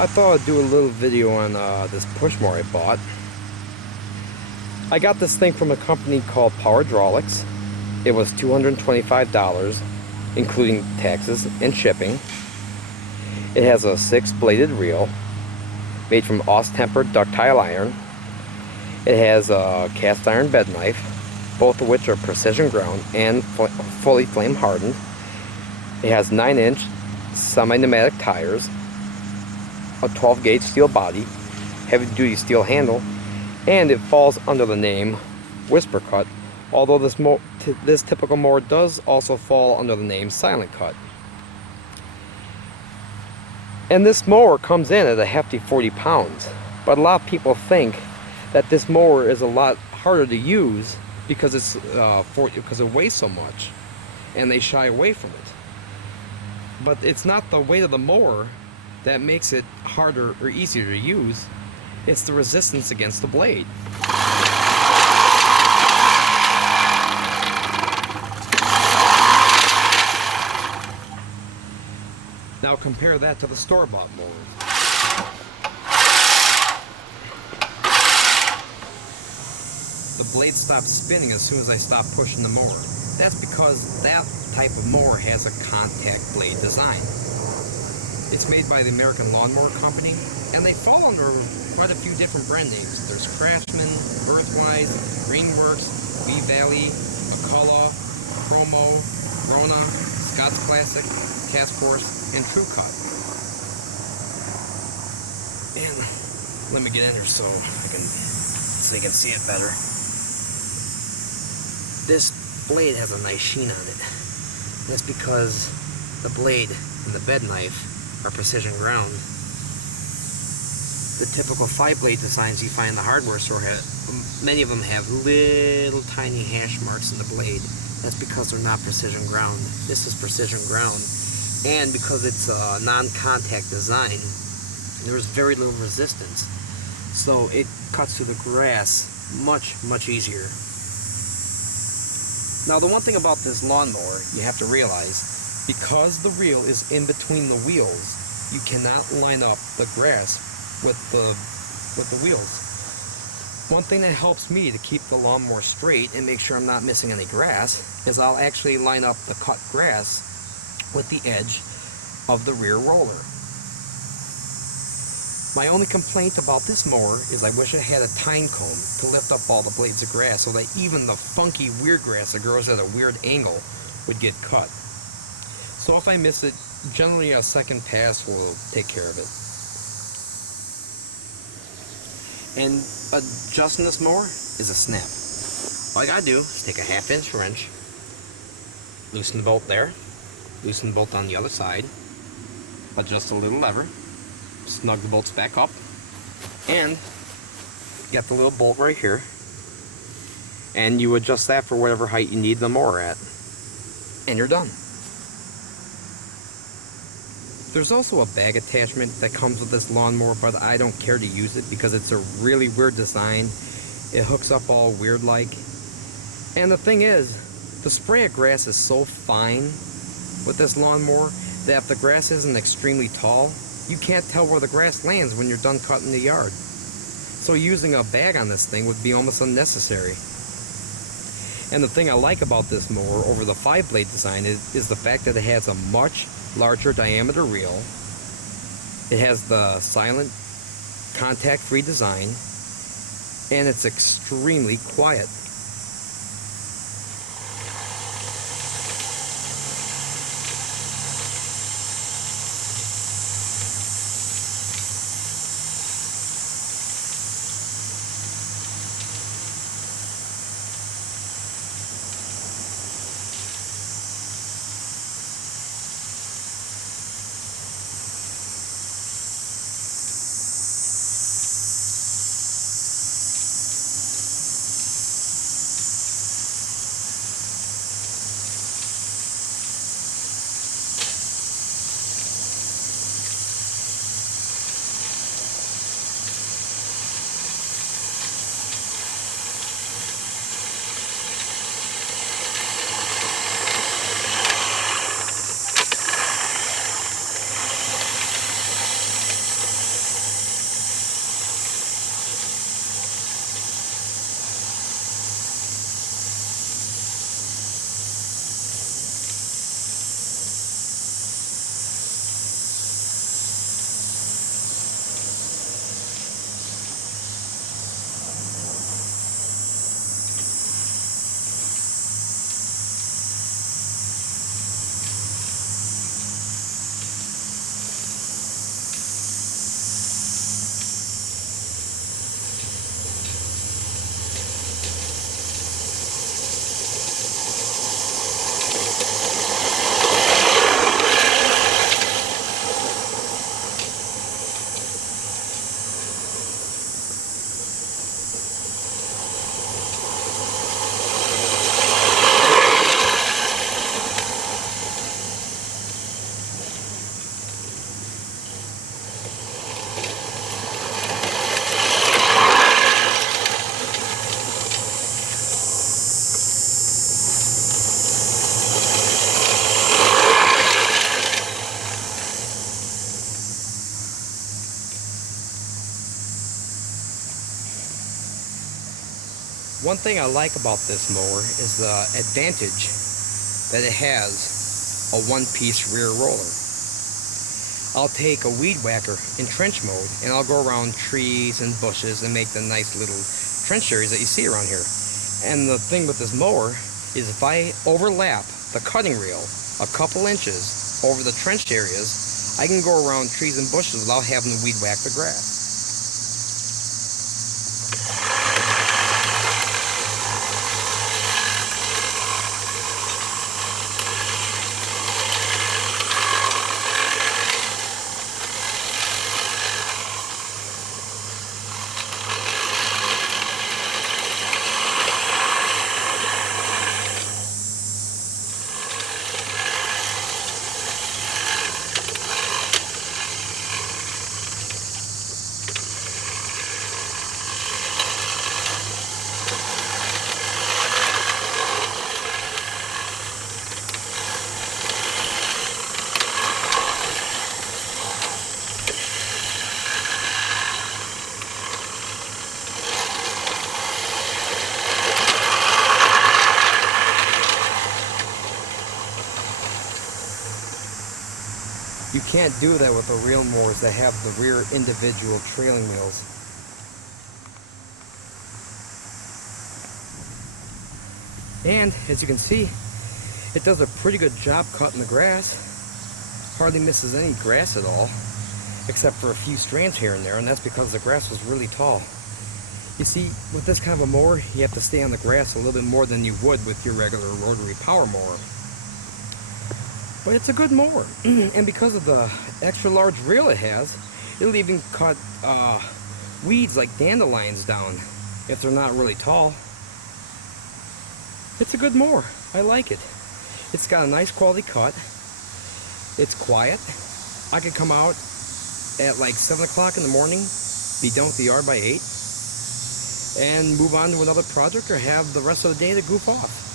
I thought I'd do a little video on this push mower I bought. I got this thing from a company called Power Hydraulics. It was $225, including taxes and shipping. It has a 6-bladed reel made from austempered ductile iron. It has a cast iron bed knife, both of which are precision ground and fully flame hardened. It has 9-inch semi-pneumatic tires, a 12-gauge steel body, heavy-duty steel handle, and it falls under the name Whisper Cut, although this typical mower does also fall under the name Silent Cut. And this mower comes in at a hefty 40 pounds, but a lot of people think that this mower is a lot harder to use because because it weighs so much, and they shy away from it. But it's not the weight of the mower that makes it harder or easier to use. It's the resistance against the blade. Now compare that to the store-bought mowers. The blade stops spinning as soon as I stop pushing the mower. That's because that type of mower has a contact blade design. It's made by the American Lawnmower Company, and they fall under quite a few different brand names. There's Craftsman, Earthwise, Greenworks, Bee Valley, McCullough, Pro Mow, Rona, Scott's Classic, Task Force, and True Cut. And let me get in here so you can see it better. This blade has a nice sheen on it. And that's because the blade and the bed knife are precision ground. The typical 5-blade designs you find in the hardware store many of them have little tiny hash marks in the blade. That's because they're not precision ground. This is precision ground, and because it's a non-contact design, there's very little resistance, so it cuts through the grass much easier. Now, the one thing about this lawnmower you have to realize, because the reel is in between the wheels, you cannot line up the grass with the wheels. One thing that helps me to keep the lawnmower straight and make sure I'm not missing any grass is I'll actually line up the cut grass with the edge of the rear roller. My only complaint about this mower is I wish I had a tine comb to lift up all the blades of grass so that even the funky weird grass that grows at a weird angle would get cut. So if I miss it, generally a second pass will take care of it. And adjusting this mower is a snap. All I gotta do is take a 1/2-inch wrench, loosen the bolt there, loosen the bolt on the other side, adjust a little lever, snug the bolts back up, and get the little bolt right here, and you adjust that for whatever height you need the mower at, and you're done. There's also a bag attachment that comes with this lawnmower, but I don't care to use it because it's a really weird design. It hooks up all weird like. And the thing is, the spray of grass is so fine with this lawnmower that if the grass isn't extremely tall, you can't tell where the grass lands when you're done cutting the yard. So using a bag on this thing would be almost unnecessary. And the thing I like about this mower over the 5-blade design is the fact that it has a much larger diameter reel. It has the silent, contact-free design, and it's extremely quiet. One thing I like about this mower is the advantage that it has a one-piece rear roller. I'll take a weed whacker in trench mode and I'll go around trees and bushes and make the nice little trench areas that you see around here. And the thing with this mower is if I overlap the cutting reel a couple inches over the trench areas, I can go around trees and bushes without having to weed whack the grass. You can't do that with the real mowers that have the rear individual trailing wheels. And as you can see, it does a pretty good job cutting the grass. Hardly misses any grass at all, except for a few strands here and there, and that's because the grass was really tall. You see, with this kind of a mower, you have to stay on the grass a little bit more than you would with your regular rotary power mower. But it's a good mower, and because of the extra large reel it has, it'll even cut weeds like dandelions down if they're not really tall. It's a good mower. I like it. It's got a nice quality cut. It's quiet. I could come out at like 7 o'clock in the morning, be done with the yard by 8, and move on to another project or have the rest of the day to goof off.